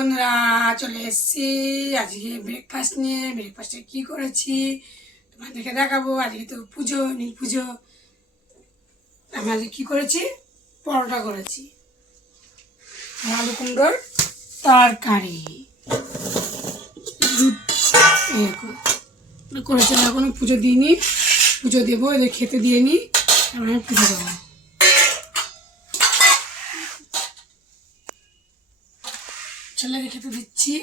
বন্ধুরা চলে এসেছি আজকে ব্রেকফাস্ট নিয়ে। ব্রেকফাস্টে কি করেছি তোমাদেরকে দেখাবো। আজকে তো পুজো, নীল পুজো। আমি আজকে কী করেছি, পরোটা করেছি, আলু কুমড়োর তরকারি করেছি। এখনো পুজো দিইনি, পুজো দেবো, এদের খেতে দিয়ে নিই, আমি পুজো দেবো। ছেলেকে খেতে দিচ্ছি।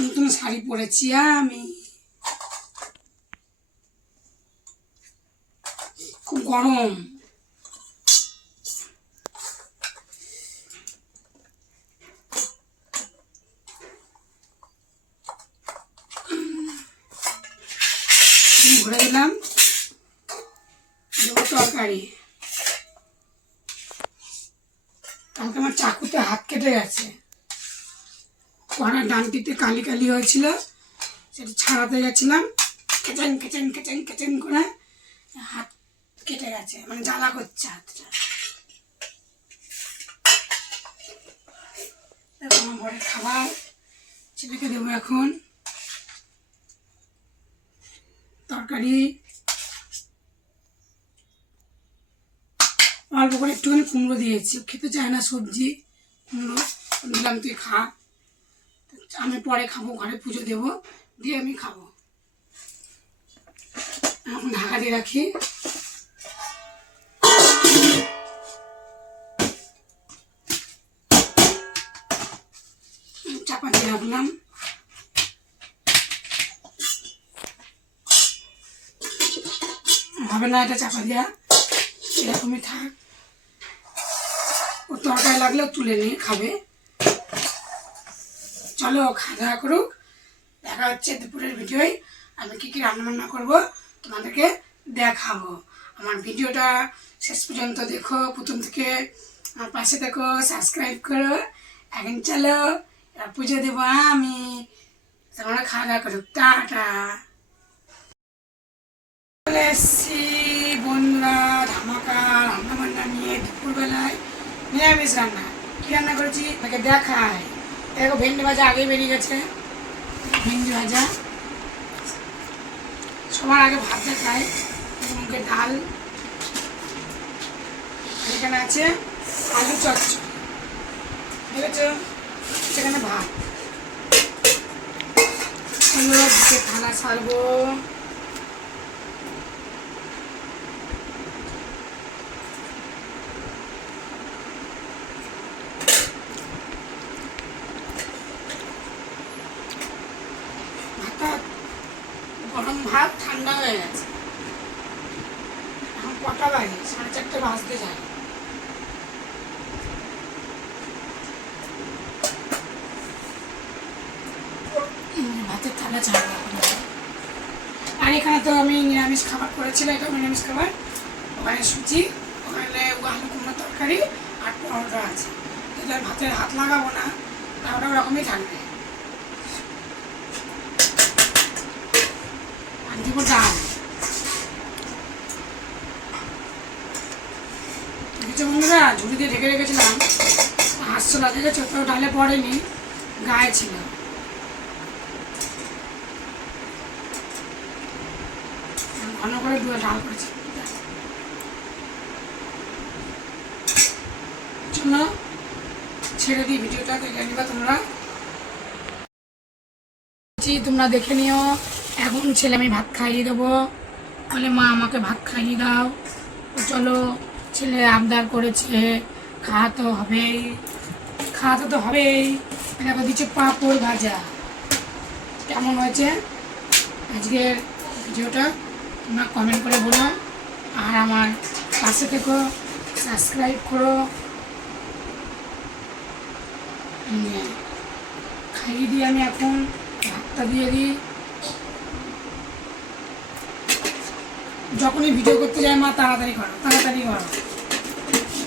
নতুন শাড়ি পরেছি আমি, খুব গরম। ঘুরে দিলাম তরকারি। কালকে আমার চাকুতে হাত কেটে গেছে, কড়ার ডানটিতে কালি কালি হয়েছিল, সেটা ছাড়াতে গেছিলাম, খেচেন খেচেন খেচেন খেচেন করে হাত কেটে গেছে, মানে জ্বালা করছে হাতটা। আমার ঘরের খাবার ছেলেকে দেবো এখন। তরকারি অল্প করে একটুখানি কুমড়ো দিয়েছি, খেতে চায় না সবজি, কুমড়ো দিলাম, তুই খা, আমি পরে খাবো, ঘরে পুজো দেবো, দিয়ে আমি খাবো। এখন ঢাকা দিয়ে রাখি। চাপা দিয়ে রাখলাম। হবে না এটা চাপা দেওয়া, এরকমই থাক। ও তরকারি লাগলেও তুলে নিয়ে খাবে। চলো খাওয়া দাওয়া করুক, দেখা হচ্ছে দুপুরের ভিডিওয়। আমি কী কী রান্নাবান্না করবো তোমাদেরকে দেখাবো। আমার ভিডিওটা শেষ পর্যন্ত দেখো, প্রথম থেকে আমার পাশে দেখো, সাবস্ক্রাইব করো। এখন চলো এবার পুজো দেবো আমি, তোমরা খাওয়া দাওয়া করুক। টাটা। চলে এসছি বন্ধুরা ধামাকা রান্নাবান্না নিয়ে। দুপুরবেলায় নিরামিষ রান্না। কী রান্না করেছি তাকে দেখায়। দেখো ভেন্ডি ভাজা আগেই বেরিয়ে গেছে, ভেন্ডি ভাজা। সবার আগে ভাত দেখায়, মুখে ডাল, এখানে আছে আলু চচ্চড়ি, দেখেছ, সেখানে ভাত। ভাতের থালা সারবো। গরম ভাত ঠান্ডা হয়ে গেছে, এখন কটা বাজে, 4:30 বাজতে যায়। ভাতের থালা ছাড়বো। আর এখানে তো আমি নিরামিষ খাবার করেছিলাম, এটা নিরামিষ খাবার। ওখানে সুজি, ওখানে আলু কুমড়ো তরকারি আর পরোটা আছে। এটা ভাতের হাত লাগাবো না, তাহলে ওরকমই থাকবে। দিব ডাল, দেখেছো বন্ধুরা, ঝুড়ি দিয়ে ঢেকে রেখেছিলাম, হাঁসছিল, দেখেছো তো, ডালে পড়েনি, গায়ে ছিল। ঘন করে ডাল করেছি। চলো ছেড়ে দিই ভিডিওটা, দেখে নিবা তোমরা। তোমরা দেখে নিও। এখন ছেলে আমি ভাত খাইয়ে দেবো, বলে মা আমাকে ভাত খাইয়ে দাও। চলো, ছেলে আবদার করেছে, খাওয়াতে হবেই, খাওয়াতে তো হবেই। দেখো দিচ্ছে পাঁপড় ভাজা। কেমন হয়েছে আজকের ভিডিওটা তোমরা কমেন্ট করে বলো, আর আমার পাশে থেকো, সাবস্ক্রাইব করো। খাইয়ে দিই আমি এখন, ভাতটা দিয়ে দিই। যখনই ভিডিও করতে যায় মা তাড়াতাড়ি করো, তাড়াতাড়ি করো,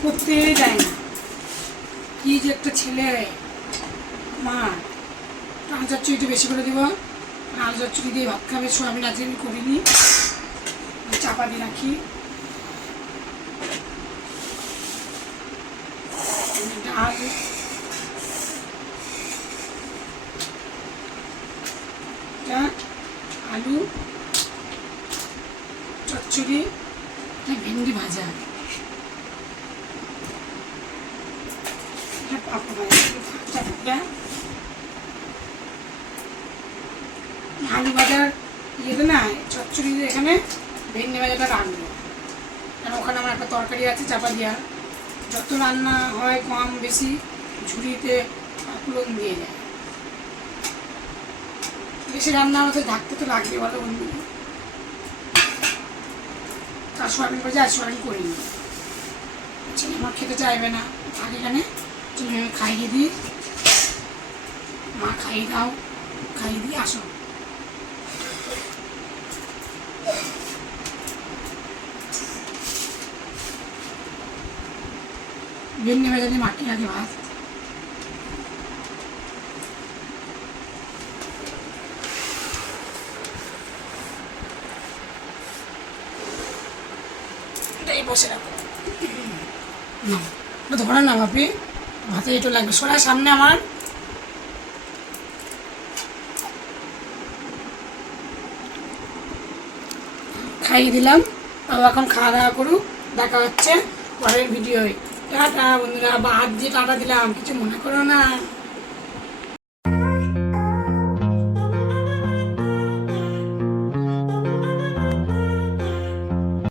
করতেই যায় না। কি যে একটা ছেলে মা, আলু চচ্চড়ি একটু বেশি করে দিব। আলু চচ্চড়ি দিয়ে ভাত খাবে। সোয়াবিন আজকে আমি করিনি, চাপা দিয়ে রাখি। ডাল, আলু চচ্চড়ি, ভেন্ডি ভাজা, পাপড় ভাজা। আলু ভাজার ইয়েতে না চচ্চড়িতে এখানে ভেন্ডি ভাজাটা রাখবো, কারণ ওখানে আমার একটা তরকারি আছে চাপা দেওয়া। যত রান্না হয় কম বেশি ঝুড়িতে পুরন দিয়ে যায়। বেশি রান্না হতে ঢাকতে তো লাগবে বলো বন্ধু। আর সোয়াবিন করে আর সোয়াবিন করিনি, ছেলে আমার খেতে চাইবে না। আগে এখানে ছেলে আমি খাইয়ে দিই, মা খাইয়ে দাও, খাইয়ে দিয়ে আসো। ভেন্ডি ভাজা দিয়ে মাটি আগে ভাত। এটাই বসে রাখো না, ওটা ধরে না বাপি, ভাতে একটু লাগবে। সরাই সামনে আমার। খাইয়ে দিলাম, এখন খাওয়া দাওয়া করুক। দেখা হচ্ছে পরের ভিডিওয়। টাটা বন্ধুরা, বা হাত দিয়ে টাটা দিলাম, কিছু মনে করো না।